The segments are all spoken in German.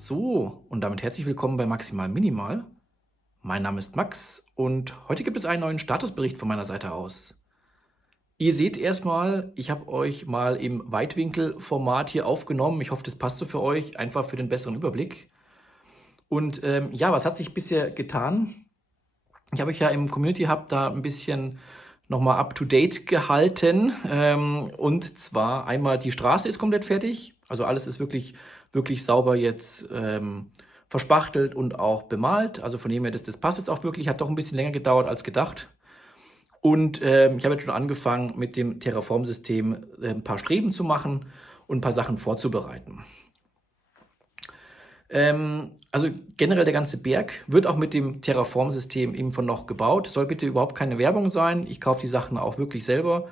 So, und damit herzlich willkommen bei Maximal Minimal. Mein Name ist Max und heute gibt es einen neuen Statusbericht von meiner Seite aus. Ihr seht erstmal, ich habe euch mal im Weitwinkelformat hier aufgenommen. Ich hoffe, das passt so für euch, einfach für den besseren Überblick. Und ja, was hat sich bisher getan? Ich habe euch ja im Community Hub da ein bisschen nochmal up-to-date gehalten. Und zwar einmal die Straße ist komplett fertig. Also alles ist wirklich, wirklich sauber jetzt verspachtelt und auch bemalt. Also von dem her, das passt jetzt auch wirklich. Hat doch ein bisschen länger gedauert als gedacht. Und ich habe jetzt schon angefangen, mit dem Terraform-System ein paar Streben zu machen und ein paar Sachen vorzubereiten. Also generell der ganze Berg wird auch mit dem Terraform-System eben von noch gebaut. Soll bitte überhaupt keine Werbung sein. Ich kaufe die Sachen auch wirklich selber.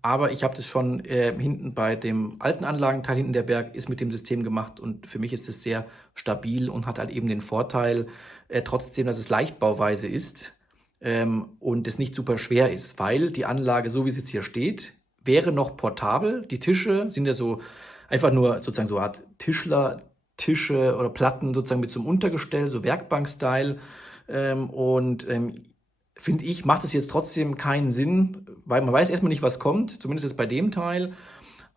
Aber ich habe das schon hinten bei dem alten Anlagenteil, hinten der Berg ist mit dem System gemacht und für mich ist es sehr stabil und hat halt eben den Vorteil, trotzdem, dass es leichtbauweise ist und es nicht super schwer ist, weil die Anlage, so wie sie jetzt hier steht, wäre noch portabel. Die Tische sind ja so einfach nur sozusagen so eine Art Tische oder Platten sozusagen mit so einem Untergestell, so Werkbank-Style. Finde ich, macht es jetzt trotzdem keinen Sinn, weil man weiß erstmal nicht, was kommt, zumindest jetzt bei dem Teil,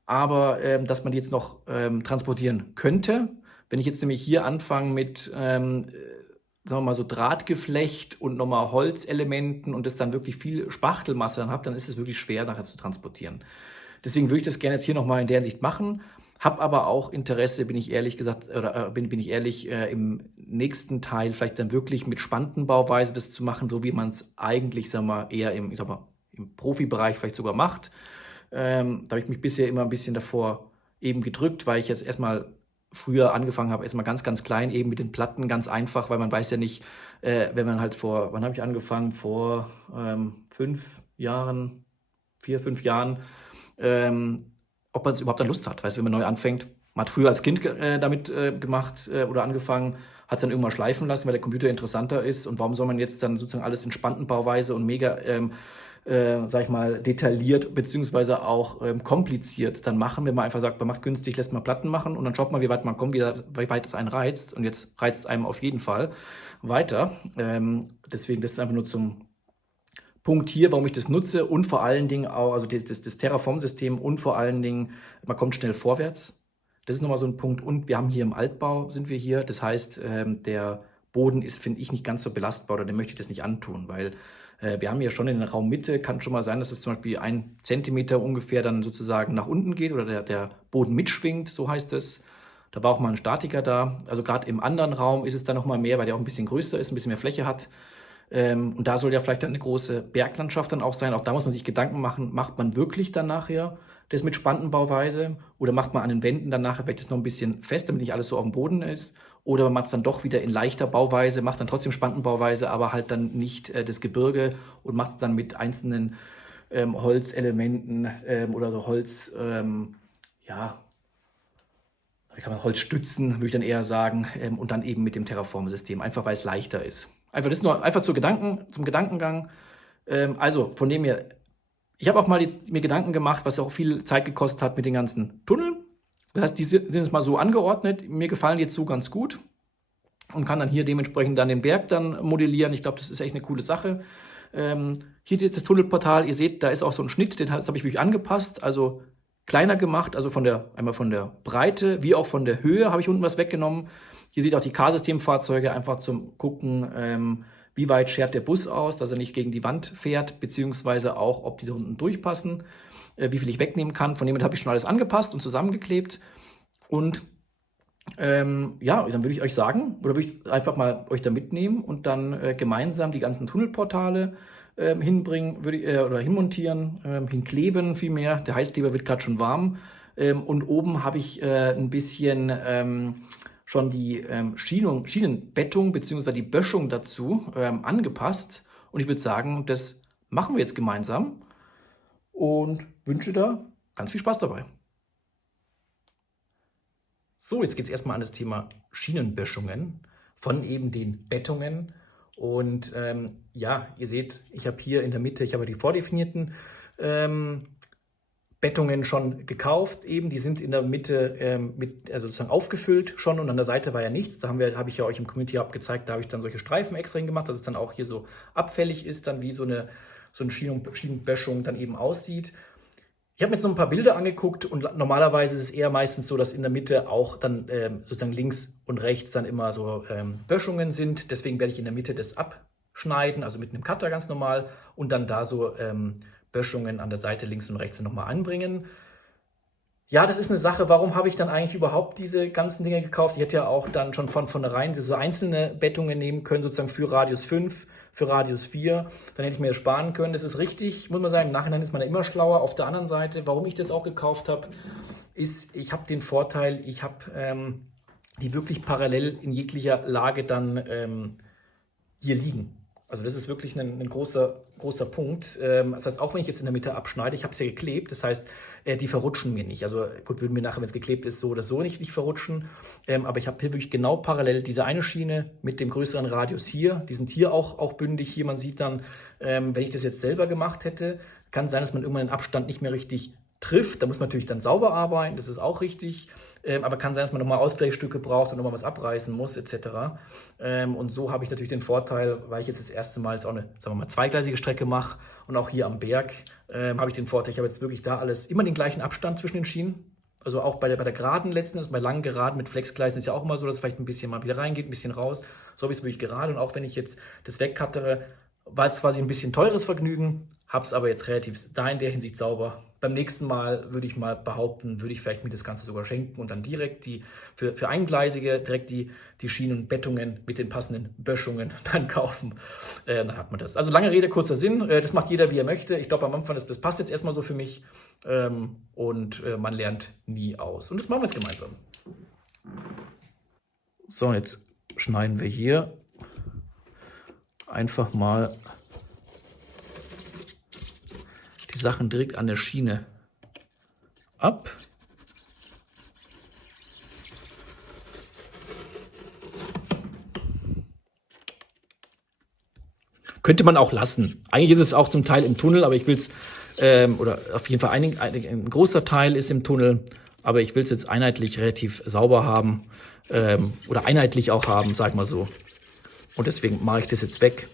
aber dass man die jetzt noch transportieren könnte. Wenn ich jetzt nämlich hier anfange mit, sagen wir mal, so Drahtgeflecht und nochmal Holzelementen und das dann wirklich viel Spachtelmasse dann habe, dann ist es wirklich schwer nachher zu transportieren. Deswegen würde ich das gerne jetzt hier nochmal in der Hinsicht machen. Hab aber auch Interesse, bin ich ehrlich gesagt, oder bin ich ehrlich, im nächsten Teil vielleicht dann wirklich mit Spantenbauweise das zu machen, so wie man es eigentlich, sagen wir mal, eher im, ich sag mal, im Profibereich vielleicht sogar macht. Da habe ich mich bisher immer ein bisschen davor eben gedrückt, weil ich jetzt erstmal früher angefangen habe, erstmal ganz, ganz klein, eben mit den Platten, ganz einfach, weil man weiß ja nicht, wenn man halt wann habe ich angefangen? Vor 5 Jahren, 4, 5 Jahren, ob man es überhaupt dann Lust hat. Weißt du, wenn man neu anfängt, man hat früher als Kind damit gemacht oder angefangen, hat es dann irgendwann schleifen lassen, weil der Computer interessanter ist. Und warum soll man jetzt dann sozusagen alles in Spantenbauweise und mega, sag ich mal, detailliert beziehungsweise auch kompliziert dann machen, wenn man einfach sagt, man macht günstig, lässt mal Platten machen und dann schaut man, wie weit man kommt, wie weit es einen reizt. Und jetzt reizt es einem auf jeden Fall weiter. Deswegen, das ist einfach nur zum Punkt hier, warum ich das nutze und vor allen Dingen auch, also das Terraform-System und vor allen Dingen, man kommt schnell vorwärts. Das ist nochmal so ein Punkt. Und wir haben hier im Altbau, sind wir hier. Das heißt, der Boden ist, finde ich, nicht ganz so belastbar oder dem möchte ich das nicht antun, weil wir haben ja schon in der Raummitte, kann schon mal sein, dass es zum Beispiel 1 Zentimeter ungefähr dann sozusagen nach unten geht oder der Boden mitschwingt, so heißt es. Da war auch mal ein Statiker da. Also gerade im anderen Raum ist es dann nochmal mehr, weil der auch ein bisschen größer ist, ein bisschen mehr Fläche hat. Und da soll ja vielleicht dann eine große Berglandschaft dann auch sein. Auch da muss man sich Gedanken machen, macht man wirklich dann nachher das mit Spantenbauweise oder macht man an den Wänden dann nachher vielleicht das noch ein bisschen fest, damit nicht alles so auf dem Boden ist? Oder man macht es dann doch wieder in leichter Bauweise, macht dann trotzdem Spantenbauweise, aber halt dann nicht das Gebirge und macht es dann mit einzelnen Holzelementen oder so Holz, ja, wie kann man Holzstützen, würde ich dann eher sagen, und dann eben mit dem Terraform-System, einfach weil es leichter ist. Einfach das nur einfach zum Gedankengang. Also von dem her, ich habe auch mal mir Gedanken gemacht, was auch viel Zeit gekostet hat mit den ganzen Tunneln. Das heißt, die sind jetzt mal so angeordnet. Mir gefallen die jetzt so ganz gut und kann dann hier dementsprechend dann den Berg dann modellieren. Ich glaube, das ist echt eine coole Sache. Hier jetzt das Tunnelportal. Ihr seht, da ist auch so ein Schnitt, das habe ich wirklich angepasst. Also kleiner gemacht, also einmal von der Breite wie auch von der Höhe habe ich unten was weggenommen. Hier seht ihr auch die K-System-Fahrzeuge, einfach zum Gucken, wie weit schert der Bus aus, dass er nicht gegen die Wand fährt, beziehungsweise auch, ob die da unten durchpassen, wie viel ich wegnehmen kann. Von dem her habe ich schon alles angepasst und zusammengeklebt. Und ja, dann würde ich euch sagen, oder würde ich einfach mal euch da mitnehmen und dann gemeinsam die ganzen Tunnelportale hinbringen, oder hinmontieren, hinkleben vielmehr. Der Heißkleber wird gerade schon warm. Und oben habe ich ein bisschen schon die Schienenbettung bzw. die Böschung dazu angepasst. Und ich würde sagen, das machen wir jetzt gemeinsam und wünsche da ganz viel Spaß dabei. So, jetzt geht es erstmal an das Thema Schienenböschungen von eben den Bettungen. Und ja, ihr seht, ich habe hier in der Mitte, ich habe die vordefinierten Bettungen schon gekauft eben. Die sind in der Mitte also sozusagen aufgefüllt schon und an der Seite war ja nichts. Da habe ich ja euch im Community Hub gezeigt, da habe ich dann solche Streifen extra hingemacht, dass es dann auch hier so abfällig ist, dann wie so eine Schienenböschung dann eben aussieht. Ich habe mir jetzt noch ein paar Bilder angeguckt und normalerweise ist es eher meistens so, dass in der Mitte auch dann sozusagen links und rechts dann immer so Böschungen sind. Deswegen werde ich in der Mitte das abschneiden, also mit einem Cutter ganz normal und dann da so Böschungen an der Seite links und rechts nochmal anbringen. Ja, das ist eine Sache, warum habe ich dann eigentlich überhaupt diese ganzen Dinge gekauft? Ich hätte ja auch dann schon von vornherein so einzelne Bettungen nehmen können, sozusagen für Radius 5, für Radius 4. Dann hätte ich mir das sparen können. Das ist richtig, muss man sagen, im Nachhinein ist man ja immer schlauer. Auf der anderen Seite, warum ich das auch gekauft habe, ist, ich habe den Vorteil, ich habe die wirklich parallel in jeglicher Lage dann hier liegen. Also das ist wirklich ein großer Punkt. Das heißt, auch wenn ich jetzt in der Mitte abschneide, ich habe es ja geklebt, das heißt, die verrutschen mir nicht. Also gut, würden mir nachher, wenn es geklebt ist, so oder so nicht verrutschen. Aber ich habe hier wirklich genau parallel diese eine Schiene mit dem größeren Radius hier. Die sind hier auch bündig. Hier, man sieht dann, wenn ich das jetzt selber gemacht hätte, kann sein, dass man irgendwann den Abstand nicht mehr richtig trifft. Da muss man natürlich dann sauber arbeiten, das ist auch richtig. Aber kann sein, dass man nochmal Ausgleichsstücke braucht und nochmal was abreißen muss, etc. Und so habe ich natürlich den Vorteil, weil ich jetzt das erste Mal jetzt auch eine, sagen wir mal, zweigleisige Strecke mache und auch hier am Berg habe ich den Vorteil, ich habe jetzt wirklich da alles, immer den gleichen Abstand zwischen den Schienen. Also auch bei der Geraden letzten Endes, bei langen Geraden mit Flexgleisen ist ja auch immer so, dass es vielleicht ein bisschen mal wieder reingeht, ein bisschen raus. So habe ich es wirklich gerade. Und auch wenn ich jetzt das wegcuttere, war es quasi ein bisschen teures Vergnügen, habe es aber jetzt relativ da in der Hinsicht sauber. Beim nächsten Mal würde ich mal behaupten, würde ich vielleicht mir das Ganze sogar schenken und dann direkt für Eingleisige direkt die Schienen und Bettungen mit den passenden Böschungen dann kaufen. Dann hat man das. Also lange Rede, kurzer Sinn. Das macht jeder, wie er möchte. Ich glaube am Anfang, das passt jetzt erstmal so für mich. Und man lernt nie aus. Und das machen wir jetzt gemeinsam. So, jetzt schneiden wir hier einfach mal die Sachen direkt an der Schiene ab. Könnte man auch lassen. Eigentlich ist es auch zum Teil im Tunnel, aber ich will es, oder auf jeden Fall ein großer Teil ist im Tunnel, aber ich will es jetzt einheitlich relativ sauber haben oder einheitlich auch haben, sag mal so. Und deswegen mache ich das jetzt weg.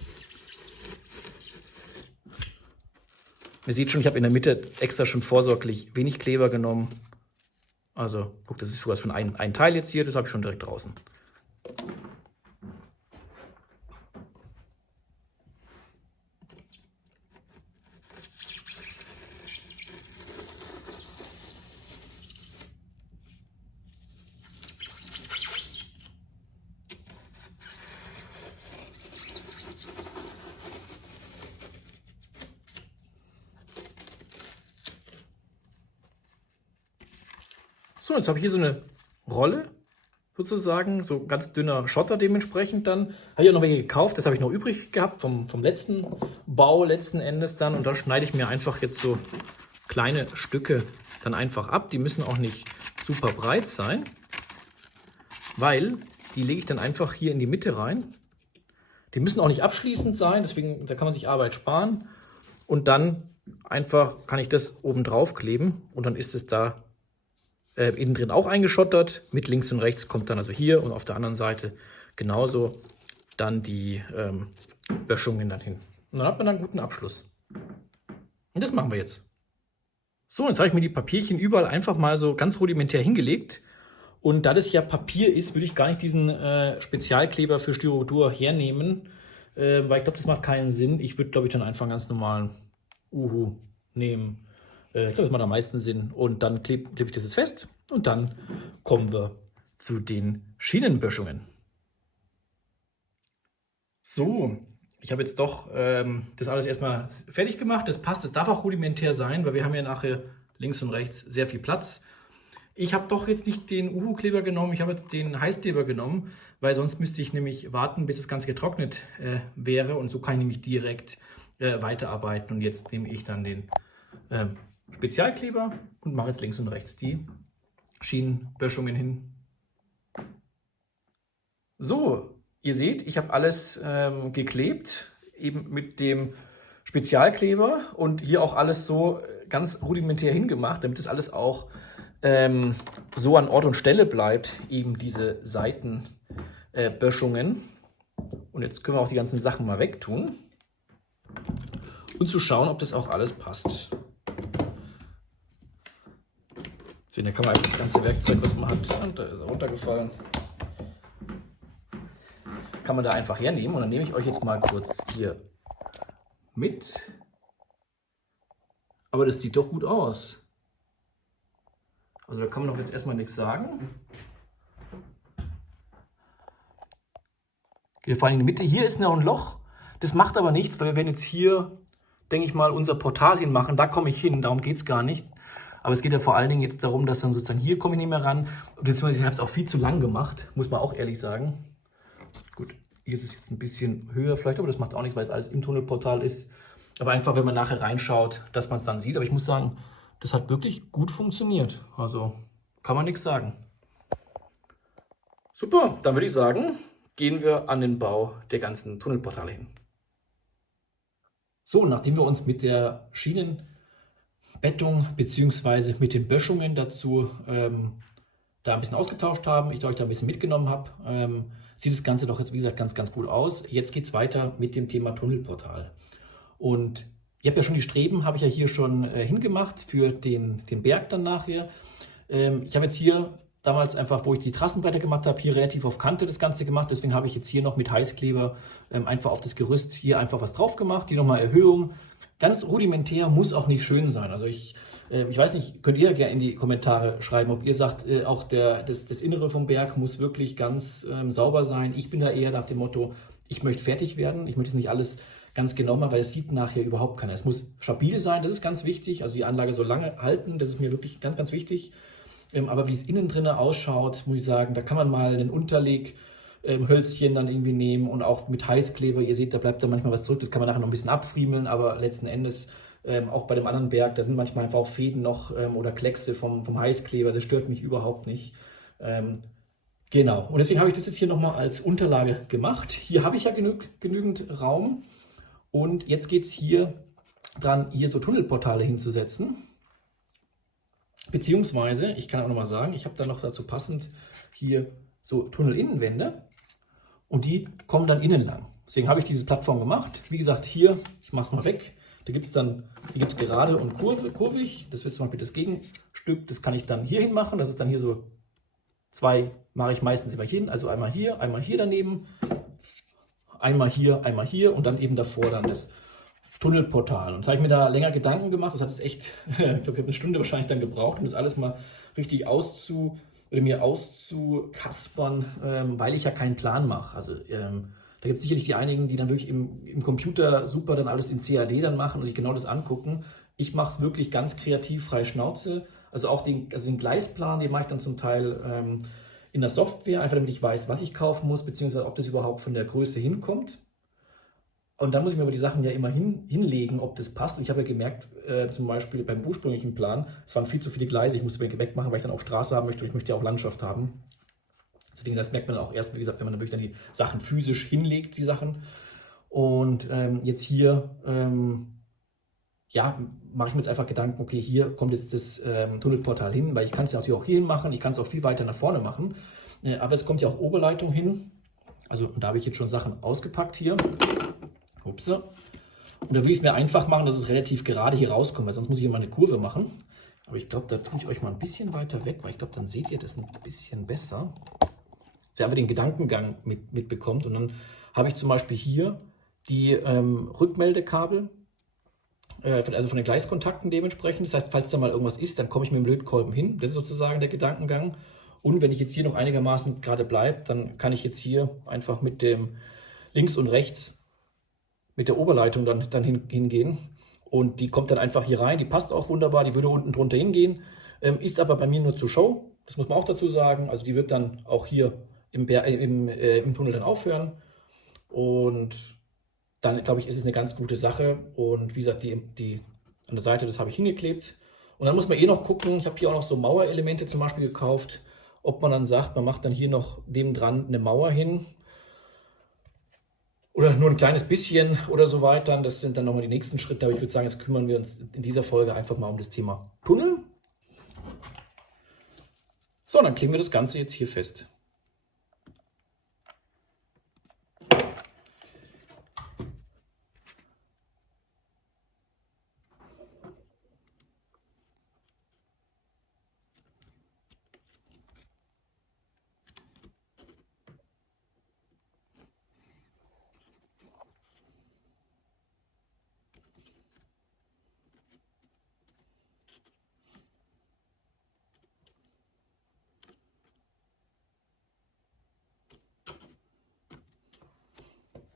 Ihr seht schon, ich habe in der Mitte extra schon vorsorglich wenig Kleber genommen. Also, guck, das ist schon ein Teil jetzt hier, das habe ich schon direkt draußen. So, jetzt habe ich hier so eine Rolle, sozusagen, so ganz dünner Schotter dementsprechend dann. Habe ich auch noch welche gekauft, das habe ich noch übrig gehabt vom letzten Bau letzten Endes dann. Und da schneide ich mir einfach jetzt so kleine Stücke dann einfach ab. Die müssen auch nicht super breit sein, weil die lege ich dann einfach hier in die Mitte rein. Die müssen auch nicht abschließend sein, deswegen da kann man sich Arbeit sparen. Und dann einfach kann ich das oben drauf kleben und dann ist es da innen drin auch eingeschottert. Mit links und rechts kommt dann also hier und auf der anderen Seite genauso dann die Böschungen dann hin. Und dann hat man dann einen guten Abschluss. Und das machen wir jetzt. So, jetzt habe ich mir die Papierchen überall einfach mal so ganz rudimentär hingelegt. Und da das ja Papier ist, würde ich gar nicht diesen Spezialkleber für Styrodur hernehmen, weil ich glaube, das macht keinen Sinn. Ich würde, glaube ich, dann einfach einen ganz normalen Uhu nehmen. Ich glaube, das macht am meisten Sinn. Und dann klebe ich das jetzt fest und dann kommen wir zu den Schienenböschungen. So, ich habe jetzt doch das alles erstmal fertig gemacht. Das passt, das darf auch rudimentär sein, weil wir haben ja nachher links und rechts sehr viel Platz. Ich habe doch jetzt nicht den Uhu-Kleber genommen, ich habe jetzt den Heißkleber genommen, weil sonst müsste ich nämlich warten, bis das Ganze getrocknet wäre. Und so kann ich nämlich direkt weiterarbeiten. Und jetzt nehme ich dann den Spezialkleber und mache jetzt links und rechts die Schienenböschungen hin. So, ihr seht, ich habe alles geklebt, eben mit dem Spezialkleber und hier auch alles so ganz rudimentär hingemacht, damit das alles auch so an Ort und Stelle bleibt, eben diese Seitenböschungen. Und jetzt können wir auch die ganzen Sachen mal wegtun und zu schauen, ob das auch alles passt. So, da kann man einfach das ganze Werkzeug, was man hat, und da ist er runtergefallen, kann man da einfach hernehmen. Und dann nehme ich euch jetzt mal kurz hier mit. Aber das sieht doch gut aus. Also da kann man doch jetzt erstmal nichts sagen. Okay, vor allem in der Mitte, hier ist noch ein Loch. Das macht aber nichts, weil wir werden jetzt hier, denke ich mal, unser Portal hinmachen. Da komme ich hin, darum geht es gar nicht. Aber es geht ja vor allen Dingen jetzt darum, dass dann sozusagen hier komme ich nicht mehr ran. Beziehungsweise ich habe es auch viel zu lang gemacht, muss man auch ehrlich sagen. Gut, hier ist es jetzt ein bisschen höher vielleicht, aber das macht auch nichts, weil es alles im Tunnelportal ist. Aber einfach, wenn man nachher reinschaut, dass man es dann sieht. Aber ich muss sagen, das hat wirklich gut funktioniert. Also kann man nichts sagen. Super, dann würde ich sagen, gehen wir an den Bau der ganzen Tunnelportale hin. So, nachdem wir uns mit der Schienenbettung bzw. mit den Böschungen dazu da ein bisschen ausgetauscht haben, ich euch da ein bisschen mitgenommen habe, sieht das Ganze doch jetzt, wie gesagt, ganz, ganz gut aus. Jetzt geht es weiter mit dem Thema Tunnelportal. Und ich habe ja schon die Streben, habe ich ja hier schon hingemacht für den Berg dann nachher. Ich habe jetzt hier damals einfach, wo ich die Trassenbretter gemacht habe, hier relativ auf Kante das Ganze gemacht. Deswegen habe ich jetzt hier noch mit Heißkleber einfach auf das Gerüst hier einfach was drauf gemacht. Hier nochmal Erhöhung. Ganz rudimentär, muss auch nicht schön sein. Also ich weiß nicht, könnt ihr gerne in die Kommentare schreiben, ob ihr sagt, auch das Innere vom Berg muss wirklich ganz sauber sein. Ich bin da eher nach dem Motto, ich möchte fertig werden. Ich möchte es nicht alles ganz genau machen, weil es sieht nachher überhaupt keiner. Es muss stabil sein, das ist ganz wichtig. Also die Anlage so lange halten, das ist mir wirklich ganz, ganz wichtig. Aber wie es innen drin ausschaut, muss ich sagen, da kann man mal einen Unterleghölzchen dann irgendwie nehmen und auch mit Heißkleber. Ihr seht, da bleibt dann manchmal was zurück. Das kann man nachher noch ein bisschen abfriemeln, aber letzten Endes auch bei dem anderen Berg, da sind manchmal einfach auch Fäden noch oder Kleckse vom Heißkleber. Das stört mich überhaupt nicht. Genau. Und deswegen habe ich das jetzt hier nochmal als Unterlage gemacht. Hier habe ich ja genügend Raum. Und jetzt geht es hier dran, hier so Tunnelportale hinzusetzen. Beziehungsweise, ich kann auch nochmal sagen, ich habe dann noch dazu passend hier so Tunnelinnenwände und die kommen dann innen lang. Deswegen habe ich diese Plattform gemacht. Wie gesagt, hier, ich mache es mal weg, da gibt es dann, hier gibt es gerade und kurvig. Das ist zum Beispiel das Gegenstück, das kann ich dann hier hin machen. Das ist dann hier so zwei, mache ich meistens immer hin. Also einmal hier daneben, einmal hier und dann eben davor dann das Tunnelportal. Und das habe ich mir da länger Gedanken gemacht. Das hat es echt, ich glaube, ich habe eine Stunde wahrscheinlich dann gebraucht, um das alles mal richtig auszukaspern, weil ich ja keinen Plan mache. Also da gibt es sicherlich die einigen, die dann wirklich im Computer super dann alles in CAD dann machen und sich genau das angucken. Ich mache es wirklich ganz kreativ, frei Schnauze. Also auch den Gleisplan, den mache ich dann zum Teil in der Software, einfach damit ich weiß, was ich kaufen muss, beziehungsweise ob das überhaupt von der Größe hinkommt. Und dann muss ich mir aber die Sachen ja immer hinlegen, ob das passt. Und ich habe ja gemerkt, zum Beispiel beim ursprünglichen Plan, es waren viel zu viele Gleise, ich musste wegmachen, weil ich dann auch Straße haben möchte und ich möchte ja auch Landschaft haben. Deswegen, das merkt man auch erst, wie gesagt, wenn man dann wirklich dann die Sachen physisch hinlegt, die Sachen. Und jetzt hier, ja, mache ich mir jetzt einfach Gedanken, okay, hier kommt jetzt das Tunnelportal hin, weil ich kann es ja natürlich auch hier hin machen, ich kann es auch viel weiter nach vorne machen. Aber es kommt ja auch Oberleitung hin. Also und da habe ich jetzt schon Sachen ausgepackt hier. Upsa. Und da will ich es mir einfach machen, dass es relativ gerade hier rauskommt, weil sonst muss ich immer eine Kurve machen. Aber ich glaube, da tue ich euch mal ein bisschen weiter weg, weil ich glaube, dann seht ihr das ein bisschen besser. Dass ihr einfach den Gedankengang mitbekommt. Und dann habe ich zum Beispiel hier die Rückmeldekabel, also von den Gleiskontakten dementsprechend. Das heißt, falls da mal irgendwas ist, dann komme ich mit dem Lötkolben hin. Das ist sozusagen der Gedankengang. Und wenn ich jetzt hier noch einigermaßen gerade bleibe, dann kann ich jetzt hier einfach mit dem links und rechts mit der Oberleitung dann hingehen. Und die kommt dann einfach hier rein. Die passt auch wunderbar. Die würde unten drunter hingehen. Ist aber bei mir nur zur Show. Das muss man auch dazu sagen. Also die wird dann auch hier im Tunnel dann aufhören. Und dann, glaube ich, ist es eine ganz gute Sache. Und wie gesagt, die an der Seite, das habe ich hingeklebt. Und dann muss man noch gucken. Ich habe hier auch noch so Mauerelemente zum Beispiel gekauft. Ob man dann sagt, man macht dann hier noch nebendran eine Mauer hin. oder nur ein kleines bisschen oder so weiter. Das sind dann nochmal die nächsten Schritte. Aber ich würde sagen, jetzt kümmern wir uns in dieser Folge einfach mal um das Thema Tunnel. So, dann kleben wir das Ganze jetzt hier fest.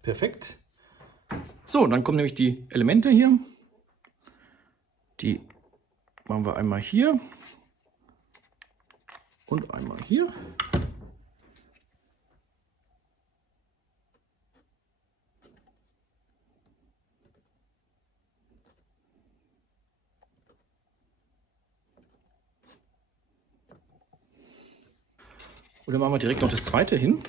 Perfekt. So, dann kommen nämlich die Elemente hier. Die machen wir einmal hier und einmal hier. Und dann machen wir direkt noch das zweite hin.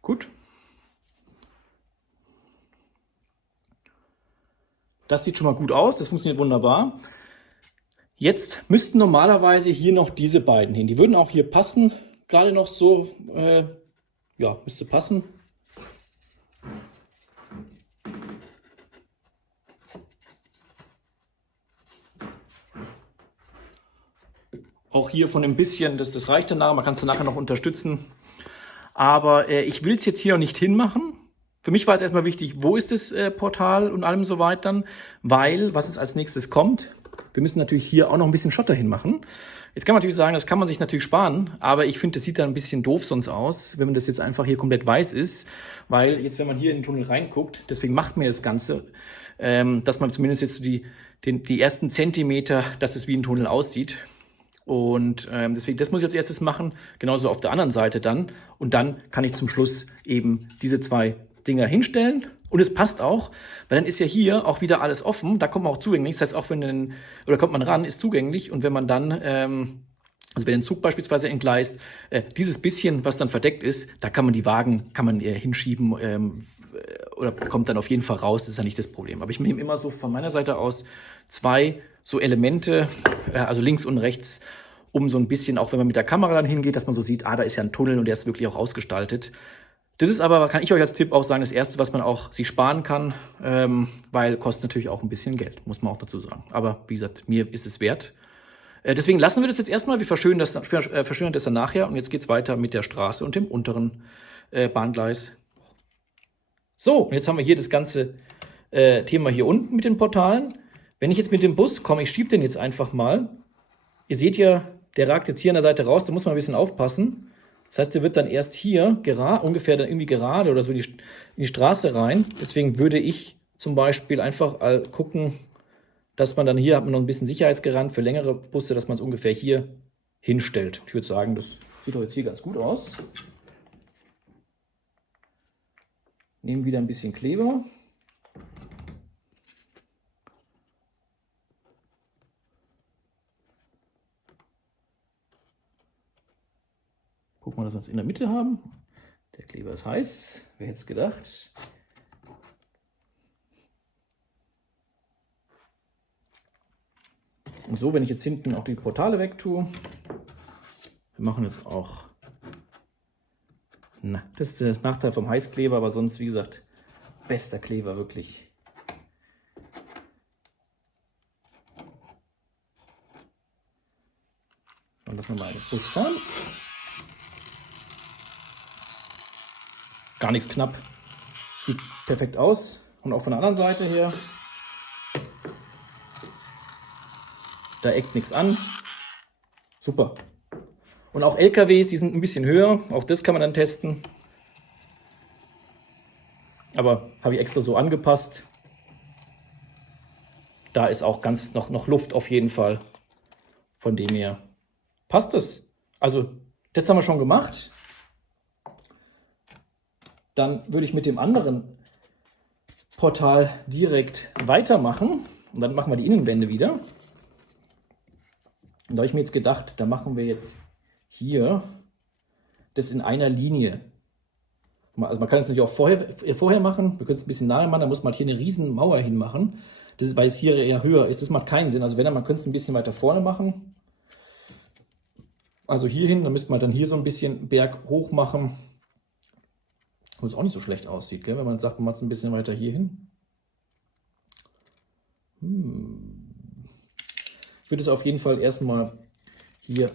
Gut. Das sieht schon mal gut aus, das funktioniert wunderbar. Jetzt müssten normalerweise hier noch diese beiden hin. Die würden auch hier passen, gerade noch so, ja, müsste passen. Auch hier von ein bisschen, das reicht danach, man kann es dann nachher noch unterstützen. Aber ich will es jetzt hier noch nicht hinmachen. Für mich war es erstmal wichtig, wo ist das Portal und allem so weiter, weil, was es als nächstes kommt, wir müssen natürlich hier auch noch ein bisschen Schotter hinmachen. Jetzt kann man natürlich sagen, das kann man sich natürlich sparen, aber ich finde, das sieht dann ein bisschen doof sonst aus, wenn man das jetzt einfach hier komplett weiß ist, weil jetzt, wenn man hier in den Tunnel reinguckt, deswegen macht mir das Ganze, dass man zumindest jetzt die ersten Zentimeter, dass es wie ein Tunnel aussieht. Und deswegen, das muss ich als erstes machen, genauso auf der anderen Seite dann. Und dann kann ich zum Schluss eben diese zwei Dinger hinstellen. Und es passt auch, weil dann ist ja hier auch wieder alles offen. Da kommt man auch zugänglich. Das heißt, auch wenn oder kommt man ran, ist zugänglich. Und wenn man dann, also wenn ein Zug beispielsweise entgleist, dieses bisschen, was dann verdeckt ist, da kann man die Wagen, hinschieben oder kommt dann auf jeden Fall raus. Das ist ja nicht das Problem. Aber ich nehme immer so von meiner Seite aus zwei so Elemente, also links und rechts, um so ein bisschen, auch wenn man mit der Kamera dann hingeht, dass man so sieht, da ist ja ein Tunnel und der ist wirklich auch ausgestaltet. Das ist aber, kann ich euch als Tipp auch sagen, das Erste, was man auch sich sparen kann, weil kostet natürlich auch ein bisschen Geld, muss man auch dazu sagen. Aber wie gesagt, mir ist es wert. Deswegen lassen wir das jetzt erstmal, wir verschönern das dann nachher und jetzt geht's weiter mit der Straße und dem unteren Bahngleis. So, und jetzt haben wir hier das ganze Thema hier unten mit den Portalen. Wenn ich jetzt mit dem Bus komme, ich schiebe den jetzt einfach mal. Ihr seht ja, der ragt jetzt hier an der Seite raus, da muss man ein bisschen aufpassen. Das heißt, der wird dann erst hier ungefähr dann irgendwie gerade oder so in die Straße rein. Deswegen würde ich zum Beispiel einfach gucken, dass man dann hier, hat man noch ein bisschen Sicherheitsgarant für längere Busse, dass man es ungefähr hier hinstellt. Ich würde sagen, das sieht doch jetzt hier ganz gut aus. Nehmen wieder ein bisschen Kleber. Gucken wir, dass wir es in der Mitte haben. Der Kleber ist heiß. Wer hätte es gedacht? Und so, wenn ich jetzt hinten auch die Portale wegtue, wir machen jetzt auch. Das ist der Nachteil vom Heißkleber, aber sonst, wie gesagt, bester Kleber, wirklich. Dann lassen wir mal den Bus fahren. Gar nichts knapp. Sieht perfekt aus. Und auch von der anderen Seite her. Da eckt nichts an. Super. Und auch LKWs, die sind ein bisschen höher. Auch das kann man dann testen. Aber habe ich extra so angepasst. Da ist auch ganz noch Luft auf jeden Fall. Von dem her passt es. Also das haben wir schon gemacht. Dann würde ich mit dem anderen Portal direkt weitermachen. Und dann machen wir die Innenwände wieder. Und da habe ich mir jetzt gedacht, da machen wir jetzt hier das in einer Linie. Also man kann es natürlich auch vorher machen. Wir können es ein bisschen nahe machen. Da muss man hier eine riesen Mauer hinmachen. Das ist, weil es hier eher höher ist. Das macht keinen Sinn. Also wenn, man könnte es ein bisschen weiter vorne machen. Also hier hin, dann müsste man dann hier so ein bisschen Berg hoch machen. Wo es auch nicht so schlecht aussieht, gell? Wenn man sagt, man macht es ein bisschen weiter hier hin. Ich würde es auf jeden Fall erstmal hier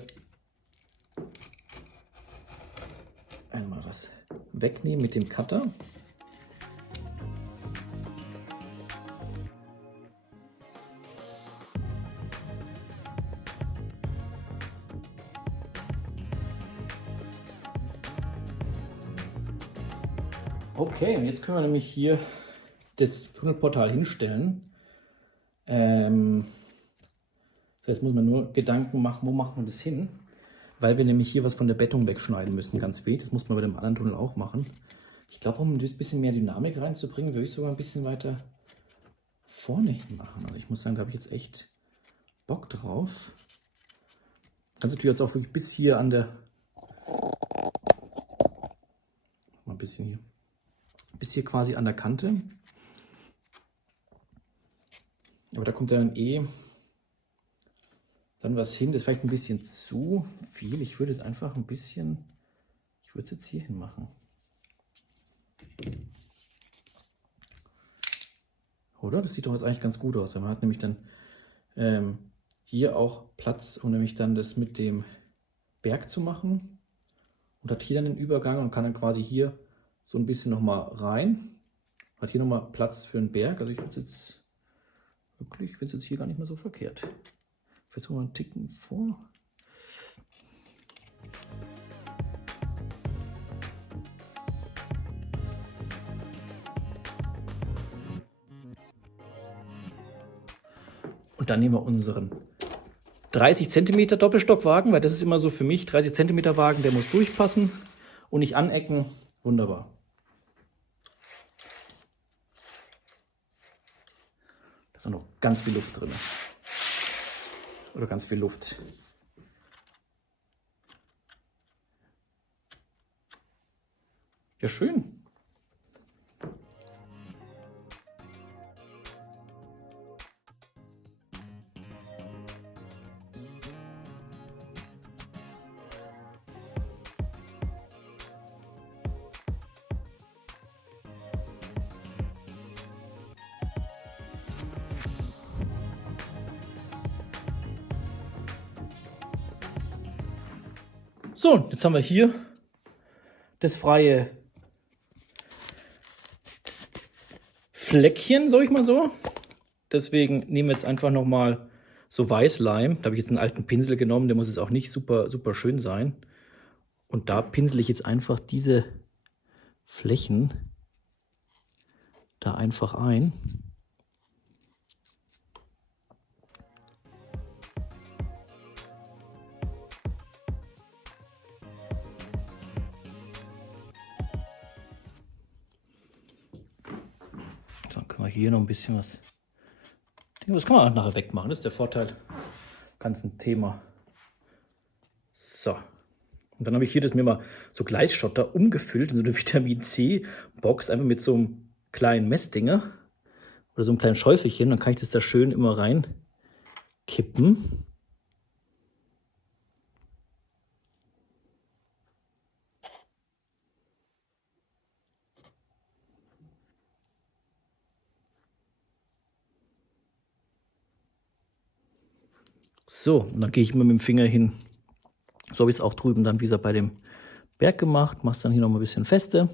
einmal was wegnehmen mit dem Cutter. Okay, und jetzt können wir nämlich hier das Tunnelportal hinstellen. Das heißt, muss man nur Gedanken machen, wo macht man das hin? Weil wir nämlich hier was von der Bettung wegschneiden müssen, ganz weh. Das muss man bei dem anderen Tunnel auch machen. Ich glaube, um ein bisschen mehr Dynamik reinzubringen, würde ich sogar ein bisschen weiter vorne hin machen. Also ich muss sagen, da habe ich jetzt echt Bock drauf. Kannst natürlich jetzt auch wirklich bis hier an der... Mal ein bisschen hier. Bis hier quasi an der Kante. Aber da kommt dann dann was hin. Das ist vielleicht ein bisschen zu viel. Ich würde jetzt einfach ein bisschen... Ich würde es jetzt hier hin machen. Oder? Das sieht doch jetzt eigentlich ganz gut aus. Man hat nämlich dann hier auch Platz, um nämlich dann das mit dem Berg zu machen. Und hat hier dann den Übergang und kann dann quasi hier so ein bisschen nochmal rein. Hat hier nochmal Platz für einen Berg. Also ich finde es jetzt hier gar nicht mehr so verkehrt. Ich würde mal einen Ticken vor. Und dann nehmen wir unseren 30 cm Doppelstockwagen, weil das ist immer so für mich, 30 cm Wagen, der muss durchpassen und nicht anecken. Wunderbar. Da ist auch noch ganz viel Luft drin. Oder ganz viel Luft. Ja, schön. So, jetzt haben wir hier das freie Fleckchen, sag ich mal so. Deswegen nehmen wir jetzt einfach nochmal so Weißleim. Da habe ich jetzt einen alten Pinsel genommen, der muss jetzt auch nicht super, super schön sein. Und da pinsel ich jetzt einfach diese Flächen da einfach ein. Dann können wir hier noch ein bisschen was... Das kann man auch nachher wegmachen, das ist der Vorteil. Ganzen Thema. So. Und dann habe ich hier das mir mal so Gleisschotter umgefüllt in so eine Vitamin C Box, einfach mit so einem kleinen Messdinger oder so einem kleinen Schäufelchen. Dann kann ich das da schön immer rein kippen. So, und dann gehe ich immer mit dem Finger hin. So habe ich es auch drüben dann wieder bei dem Berg gemacht. Mach's dann hier noch mal ein bisschen feste.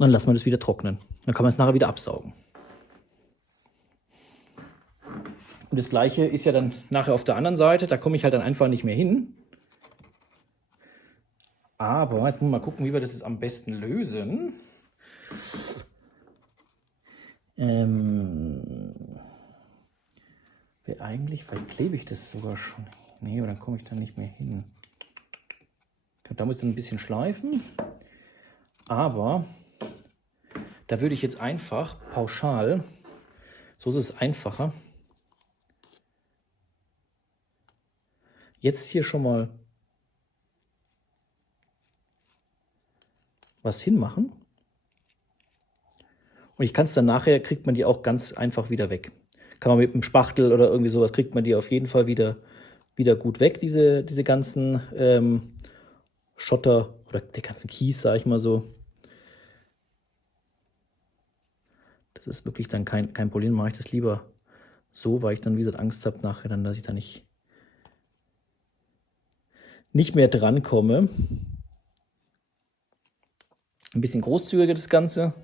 dann lassen wir das wieder trocknen. Dann kann man es nachher wieder absaugen. Und das Gleiche ist ja dann nachher auf der anderen Seite. Da komme ich halt dann einfach nicht mehr hin. Aber jetzt müssen wir mal gucken, wie wir das jetzt am besten lösen. Eigentlich, vielleicht klebe ich das sogar schon. Nee, aber dann komme ich dann nicht mehr hin. Da muss ich dann ein bisschen schleifen. Aber da würde ich jetzt einfach pauschal, so ist es einfacher, jetzt hier schon mal was hinmachen. Und ich kann es dann nachher, kriegt man die auch ganz einfach wieder weg. Kann man mit einem Spachtel oder irgendwie sowas, kriegt man die auf jeden Fall wieder gut weg, diese ganzen Schotter oder der ganzen Kies, sage ich mal so. Das ist wirklich dann kein Problem, mache ich das lieber so, weil ich dann, wie gesagt, Angst habe nachher dann, dass ich da nicht mehr dran komme. Ein bisschen großzügiger das Ganze.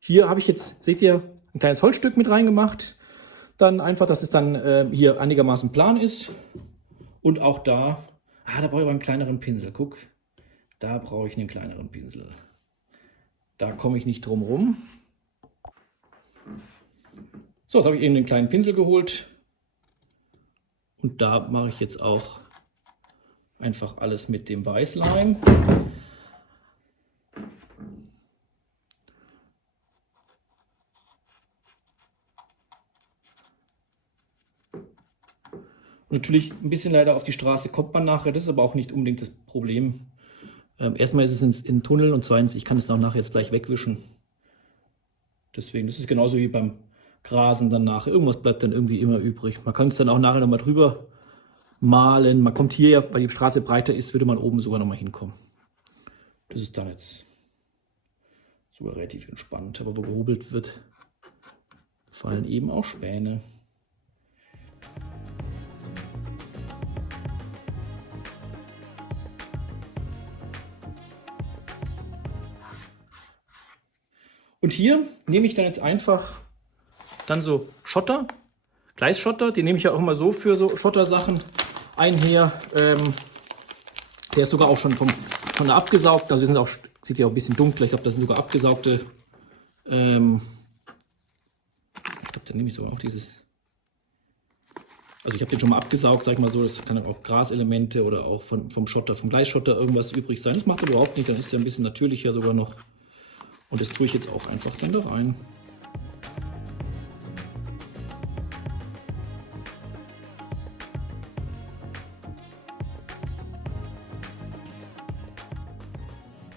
Hier habe ich jetzt, seht ihr, ein kleines Holzstück mit reingemacht. Dann einfach, dass es dann hier einigermaßen plan ist. Und auch da, da brauche ich aber einen kleineren Pinsel. Guck, da brauche ich einen kleineren Pinsel. Da komme ich nicht drum rum. So, jetzt habe ich eben den kleinen Pinsel geholt. Und da mache ich jetzt auch einfach alles mit dem Weißleim. Und natürlich ein bisschen leider auf die Straße kommt man nachher, das ist aber auch nicht unbedingt das Problem. Erstmal ist es in Tunnel und zweitens, ich kann es auch nachher jetzt gleich wegwischen. Deswegen, das ist genauso wie beim Grasen dann nachher. Irgendwas bleibt dann irgendwie immer übrig. Man kann es dann auch nachher nochmal drüber malen. Man kommt hier ja, weil die Straße breiter ist, würde man oben sogar nochmal hinkommen. Das ist dann jetzt sogar relativ entspannt. Aber wo gehobelt wird, fallen eben auch Späne. Und hier nehme ich dann jetzt einfach dann so Schotter, Gleisschotter, den nehme ich ja auch immer so für so Schottersachen einher. Der ist sogar auch schon von der abgesaugt, also die sind auch, sieht ja auch ein bisschen dunkler, ich glaube, das sind sogar abgesaugte. Ich glaube, dann nehme ich sogar auch dieses. Also ich habe den schon mal abgesaugt, sag ich mal so, das kann auch Graselemente oder auch vom Schotter, vom Gleisschotter irgendwas übrig sein. Das macht er überhaupt nicht, dann ist er ein bisschen natürlicher sogar noch. Und das tue ich jetzt auch einfach dann da rein.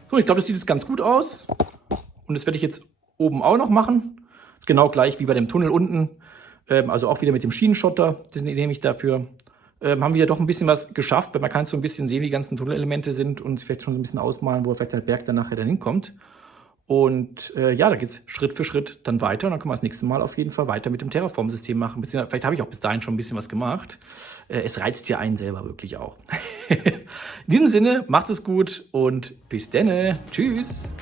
So, ich glaube, das sieht jetzt ganz gut aus. Und das werde ich jetzt oben auch noch machen. Das ist genau gleich wie bei dem Tunnel unten. Also auch wieder mit dem Schienenschotter. Das nehme ich dafür. Haben wir doch ein bisschen was geschafft, weil man kann so ein bisschen sehen, wie die ganzen Tunnelelemente sind und vielleicht schon so ein bisschen ausmalen, wo vielleicht der Berg dann nachher dann hinkommt. Und ja, da geht es Schritt für Schritt dann weiter und dann können wir das nächste Mal auf jeden Fall weiter mit dem Terraform-System machen. Beziehungsweise vielleicht habe ich auch bis dahin schon ein bisschen was gemacht. Es reizt ja einen selber wirklich auch. In diesem Sinne, macht es gut und bis denne. Tschüss.